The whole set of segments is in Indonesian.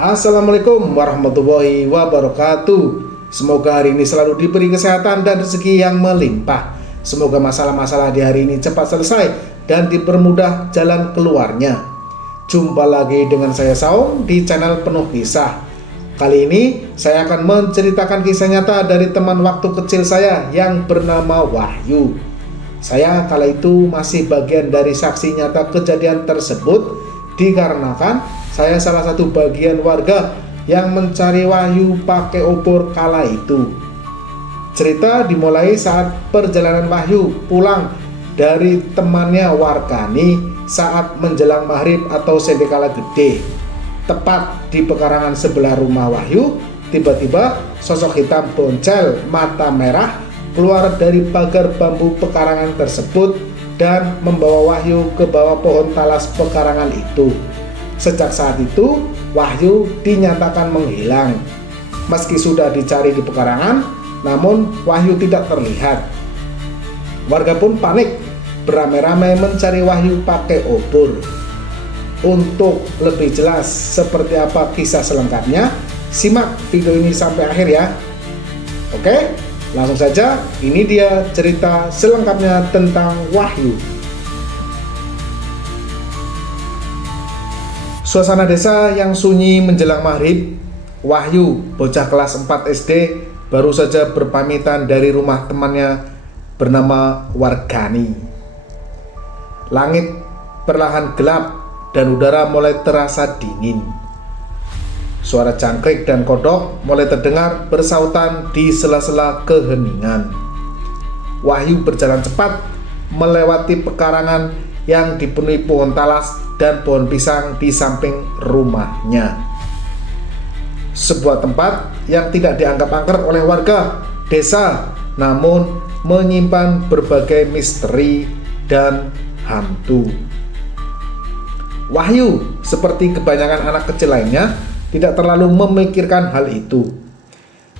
Assalamualaikum warahmatullahi wabarakatuh. Semoga hari ini selalu diberi kesehatan dan rezeki yang melimpah. Semoga masalah-masalah di hari ini cepat selesai dan dipermudah jalan keluarnya. Jumpa lagi dengan saya Saung di channel Penuh Kisah. Kali ini saya akan menceritakan kisah nyata dari teman waktu kecil saya yang bernama Wahyu. Saya kala itu masih bagian dari saksi nyata kejadian tersebut, dikarenakan saya salah satu bagian warga yang mencari Wahyu pakai obor kala itu. Cerita dimulai saat perjalanan Wahyu pulang dari temannya Warkani saat menjelang maghrib atau sendekala gede. Tepat di pekarangan sebelah rumah Wahyu, tiba-tiba sosok hitam boncel mata merah keluar dari pagar bambu pekarangan tersebut dan membawa Wahyu ke bawah pohon talas pekarangan itu. Sejak saat itu, Wahyu dinyatakan menghilang. Meski sudah dicari di pekarangan, namun Wahyu tidak terlihat. Warga pun panik, beramai-ramai mencari Wahyu pakai obor. Untuk lebih jelas seperti apa kisah selengkapnya, simak video ini sampai akhir ya. Oke, langsung saja, ini dia cerita selengkapnya tentang Wahyu. Suasana desa yang sunyi menjelang maghrib. Wahyu, bocah kelas 4 SD, baru saja berpamitan dari rumah temannya bernama Warkani. Langit perlahan gelap dan udara mulai terasa dingin. Suara jangkrik dan kodok mulai terdengar bersautan di sela-sela keheningan. Wahyu berjalan cepat melewati pekarangan yang dipenuhi pohon talas dan pohon pisang di samping rumahnya. Sebuah tempat yang tidak dianggap angker oleh warga desa, namun menyimpan berbagai misteri dan hantu. Wahyu, seperti kebanyakan anak kecil lainnya, tidak terlalu memikirkan hal itu.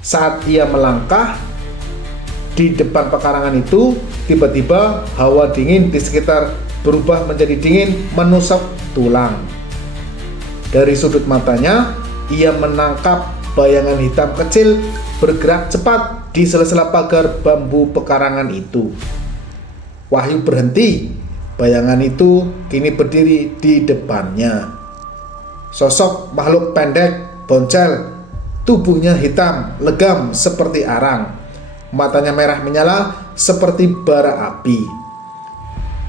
Saat ia melangkah di depan pekarangan itu, tiba-tiba hawa dingin di sekitar berubah menjadi dingin menusuk tulang. Dari sudut matanya, ia menangkap bayangan hitam kecil bergerak cepat di sela-sela pagar bambu pekarangan itu. Wahyu berhenti. Bayangan itu kini berdiri di depannya. Sosok makhluk pendek, boncel, tubuhnya hitam, legam seperti arang. Matanya merah menyala seperti bara api.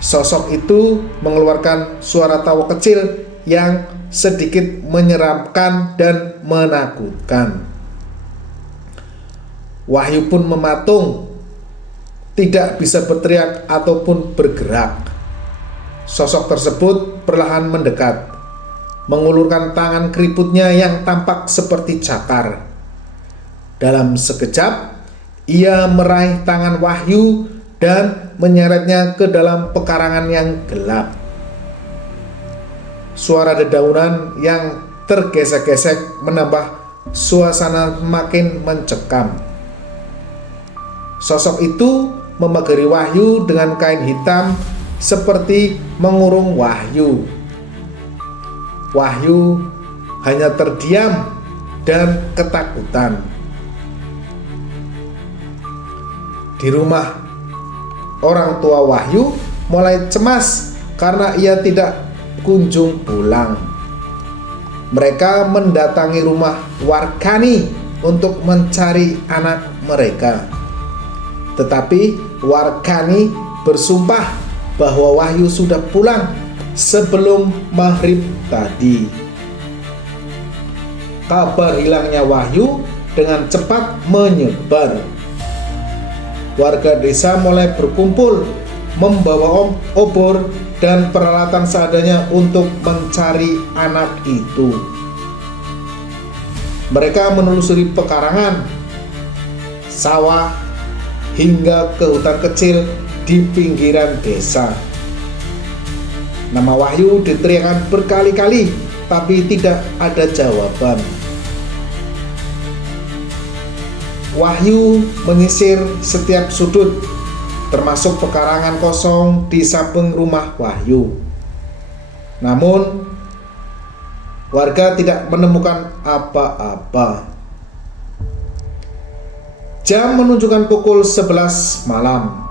Sosok itu mengeluarkan suara tawa kecil yang sedikit menyeramkan dan menakutkan. Wahyu pun mematung, tidak bisa berteriak ataupun bergerak. Sosok tersebut perlahan mendekat, mengulurkan tangan keriputnya yang tampak seperti cakar. Dalam sekejap, ia meraih tangan Wahyu dan menyeretnya ke dalam pekarangan yang gelap. Suara dedaunan yang tergesek-gesek menambah suasana makin mencekam. Sosok itu memagari Wahyu dengan kain hitam seperti mengurung Wahyu. Wahyu hanya terdiam dan ketakutan. Di rumah orang tua Wahyu mulai cemas karena ia tidak kunjung pulang. Mereka mendatangi rumah Warkani untuk mencari anak mereka. Tetapi Warkani bersumpah bahwa Wahyu sudah pulang sebelum maghrib tadi. Kabar hilangnya Wahyu dengan cepat menyebar. Warga desa mulai berkumpul, membawa obor dan peralatan seadanya untuk mencari anak itu. Mereka menelusuri pekarangan, sawah, hingga ke hutan kecil di pinggiran desa. Nama Wahyu diteriakkan berkali-kali, tapi tidak ada jawaban. Wahyu menyisir setiap sudut, termasuk pekarangan kosong di samping rumah Wahyu. Namun Warga tidak menemukan apa-apa. Jam menunjukkan pukul 11 malam.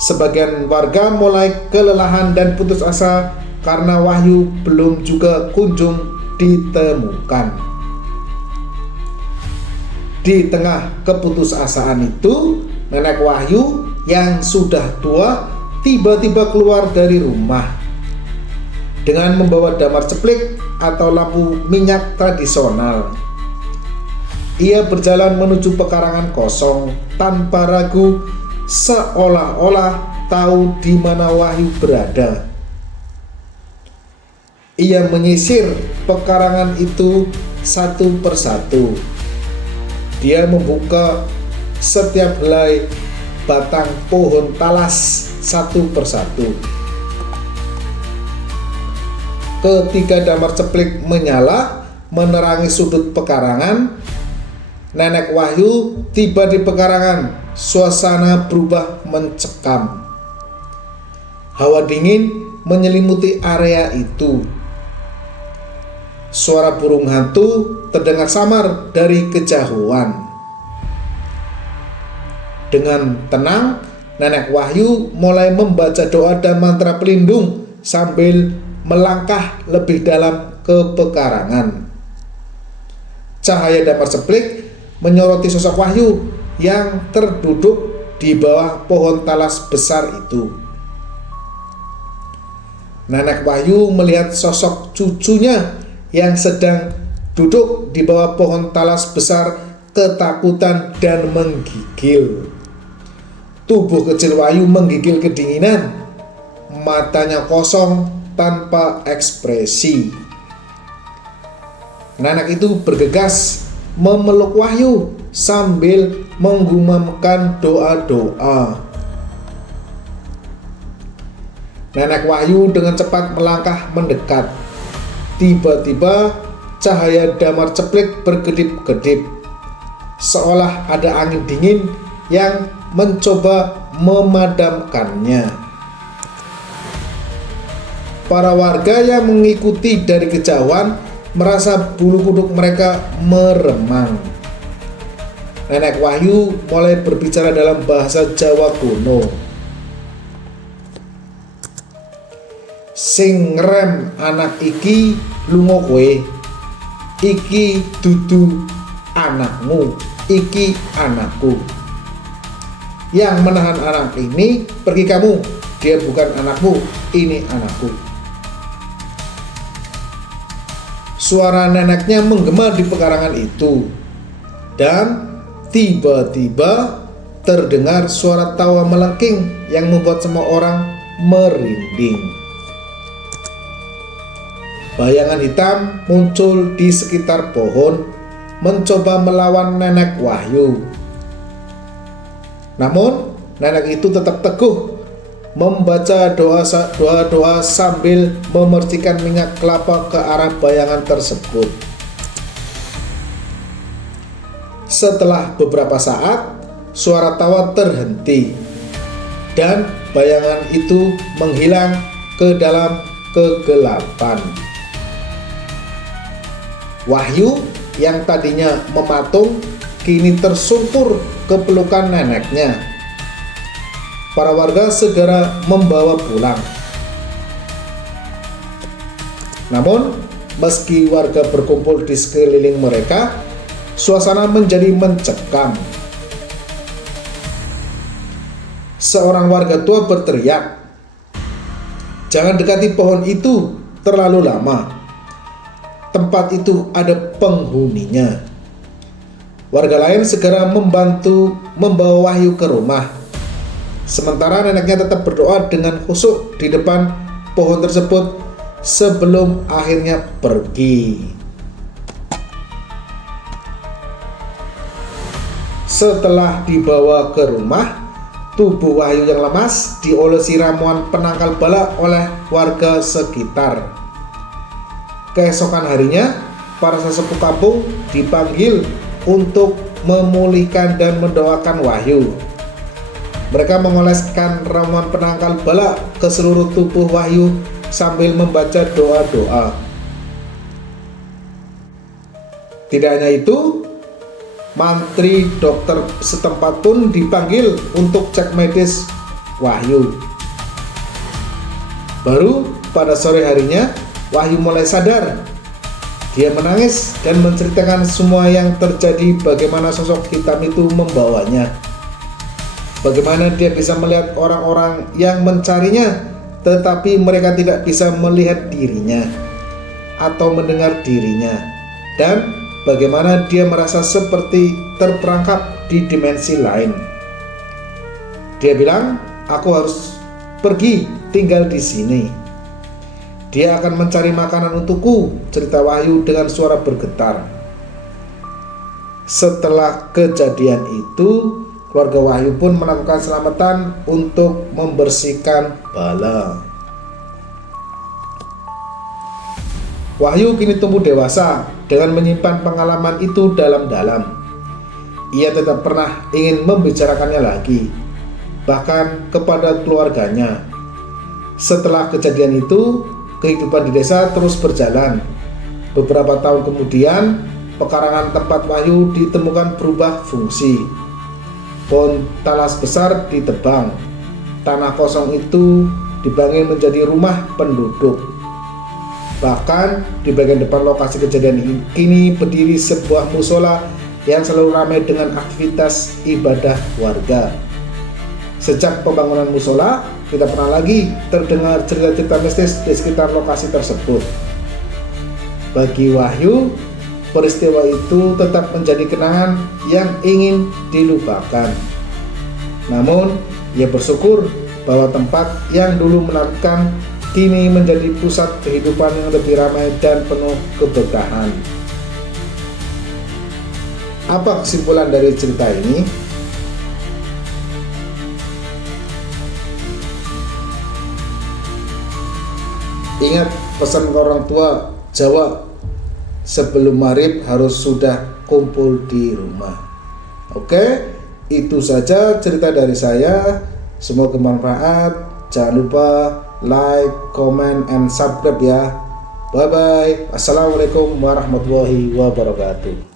Sebagian warga mulai kelelahan dan putus asa karena Wahyu belum juga kunjung ditemukan. Di tengah keputusasaan itu, nenek Wahyu yang sudah tua tiba-tiba keluar dari rumah dengan membawa damar ceplik atau lampu minyak tradisional. Ia berjalan menuju pekarangan kosong tanpa ragu, seolah-olah tahu di mana Wahyu berada. Ia menyisir pekarangan itu satu persatu. Dia membuka setiap helai batang pohon talas satu persatu. Ketika damar ceplik menyala menerangi sudut pekarangan, nenek Wahyu tiba di pekarangan. Suasana berubah mencekam. Hawa dingin menyelimuti area itu. Suara burung hantu terdengar samar dari kejauhan. Dengan tenang, nenek Wahyu mulai membaca doa dan mantra pelindung sambil melangkah lebih dalam ke pekarangan. Cahaya damar ceplik menyoroti sosok Wahyu yang terduduk di bawah pohon talas besar itu. Nenek Wahyu melihat sosok cucunya yang sedang duduk di bawah pohon talas besar, ketakutan dan menggigil. Tubuh kecil Wahyu menggigil kedinginan, matanya kosong tanpa ekspresi. Nenek itu bergegas memeluk Wahyu sambil menggumamkan doa-doa. Nenek Wahyu dengan cepat melangkah mendekat. Tiba-tiba cahaya damar ceplik berkedip-kedip, seolah ada angin dingin yang mencoba memadamkannya. Para warga yang mengikuti dari kejauhan merasa bulu kuduk mereka meremang. Nenek Wahyu mulai berbicara dalam bahasa Jawa kuno. Sing ngerem anak iki lunga kowe, iki dudu anakmu, iki anakku. Yang menahan anak ini pergi kamu, dia bukan anakmu, ini anakku. Suara neneknya menggema di pekarangan itu, dan tiba-tiba terdengar suara tawa melengking yang membuat semua orang merinding. Bayangan hitam muncul di sekitar pohon, mencoba melawan nenek Wahyu. Namun nenek itu tetap teguh membaca doa-doa sambil memercikan minyak kelapa ke arah bayangan tersebut. Setelah beberapa saat, suara tawa terhenti dan bayangan itu menghilang ke dalam kegelapan. Wahyu yang tadinya mematung kini tersungkur ke pelukan neneknya. Para warga segera membawa pulang. Namun, meski warga berkumpul di sekeliling mereka, suasana menjadi mencekam. Seorang warga tua berteriak, "Jangan dekati pohon itu terlalu lama. Tempat itu ada penghuninya." Warga lain segera membantu membawa Wahyu ke rumah. Sementara neneknya tetap berdoa dengan khusyuk di depan pohon tersebut sebelum akhirnya pergi. Setelah dibawa ke rumah, tubuh Wahyu yang lemas diolesi ramuan penangkal bala oleh warga sekitar. Keesokan harinya, para sesepuh kampung dipanggil untuk memulihkan dan mendoakan Wahyu. Mereka mengoleskan ramuan penangkal bala ke seluruh tubuh Wahyu sambil membaca doa-doa. Tidak hanya itu, mantri dokter setempat pun dipanggil untuk cek medis Wahyu. Baru pada sore harinya, Wahyu mulai sadar. Dia menangis dan menceritakan semua yang terjadi, bagaimana sosok hitam itu membawanya. Bagaimana dia bisa melihat orang-orang yang mencarinya, tetapi mereka tidak bisa melihat dirinya atau mendengar dirinya. Dan bagaimana dia merasa seperti terperangkap di dimensi lain. Dia bilang, aku harus pergi tinggal di sini. Dia akan mencari makanan untukku, cerita Wahyu dengan suara bergetar. Setelah kejadian itu, keluarga Wahyu pun melakukan selamatan untuk membersihkan bala. Wahyu kini tumbuh dewasa dengan menyimpan pengalaman itu dalam-dalam. Ia tetap pernah ingin membicarakannya lagi, bahkan kepada keluarganya. Setelah kejadian itu, kehidupan di desa terus berjalan. Beberapa tahun kemudian, pekarangan tempat Wahyu ditemukan berubah fungsi. Pohon talas besar ditebang. Tanah kosong itu dibangun menjadi rumah penduduk. Bahkan di bagian depan lokasi kejadian ini kini berdiri sebuah musola yang selalu ramai dengan aktivitas ibadah warga. Sejak pembangunan musola, tidak pernah lagi terdengar cerita-cerita mistis di sekitar lokasi tersebut. Bagi Wahyu, peristiwa itu tetap menjadi kenangan yang ingin dilupakan. Namun, ia bersyukur bahwa tempat yang dulu menakutkan kini menjadi pusat kehidupan yang lebih ramai dan penuh keberkahan. Apa kesimpulan dari cerita ini? Ingat pesan orang tua Jawa, sebelum maghrib harus sudah kumpul di rumah. Oke, itu saja cerita dari saya. Semoga bermanfaat. Jangan lupa like, comment, and subscribe ya. Bye bye. Assalamualaikum warahmatullahi wabarakatuh.